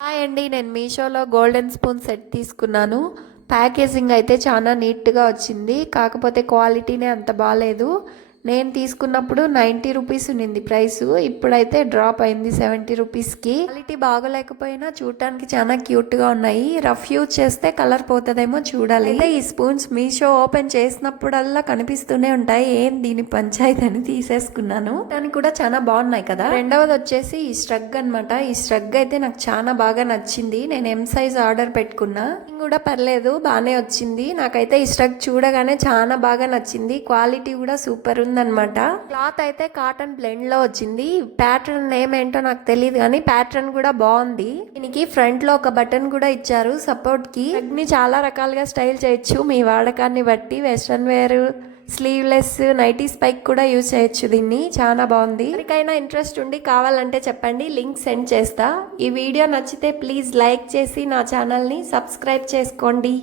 Hi అండి, నేను మీషోలో గోల్డెన్ స్పూన్ సెట్ తీసుకున్నాను. ప్యాకేజింగ్ అయితే చాలా నీట్గా వచ్చింది, కాకపోతే క్వాలిటీనే అంత బాగాలేదు. నేను తీసుకున్నప్పుడు 90 రూపీస్ ఉన్నింది ప్రైస్, ఇప్పుడైతే డ్రాప్ అయింది 70 రూపీస్కి. క్వాలిటీ బాగోలేకపోయినా చూడటానికి చాలా క్యూట్గా ఉన్నాయి. రఫ్ యూజ్ చేస్తే కలర్ పోతుందేమో చూడాలి. అయితే ఈ స్పూన్స్ మీషో ఓపెన్ చేసినప్పుడల్లా కనిపిస్తూనే ఉంటాయి, ఏం దీని పంచాయతీ అని తీసేసుకున్నాను. దానికి కూడా చాలా బాగున్నాయి కదా. రెండవది వచ్చేసి ఈ స్ట్రగ్ అనమాట. ఈ స్ట్రగ్ అయితే నాకు చాలా బాగా నచ్చింది. నేను ఎం సైజ్ ఆర్డర్ పెట్టుకున్నా, కూడా పర్లేదు బాగానే వచ్చింది. నాకైతే ఈ స్ట్రగ్ చూడగానే చాలా బాగా నచ్చింది. క్వాలిటీ కూడా సూపర్ ఉందన్నమాట. క్లాత్ అయితే కాటన్ బ్లెండ్ లో వచ్చింది. ప్యాటర్న్ నేమ్ ఏంటో నాకు తెలియదు, కానీ ప్యాటర్న్ కూడా బాగుంది. దీనికి ఫ్రంట్ లో ఒక బటన్ కూడా ఇచ్చారు సపోర్ట్ కి. ని చాలా రకాలుగా స్టైల్ చేయొచ్చు మీ వాడకాన్ని బట్టి. వెస్ట్రన్ వేర్, స్లీవ్లెస్, నైటీ స్పైక్ కూడా యూజ్ చేయొచ్చు. దీన్ని చాలా బాగుంది. ఎవరికైనా ఇంట్రెస్ట్ ఉండి కావాలంటే చెప్పండి, లింక్ సెండ్ చేస్తా. ఈ వీడియో నచ్చితే ప్లీజ్ లైక్ చేసి నా ఛానల్ని సబ్స్క్రైబ్ చేసుకోండి.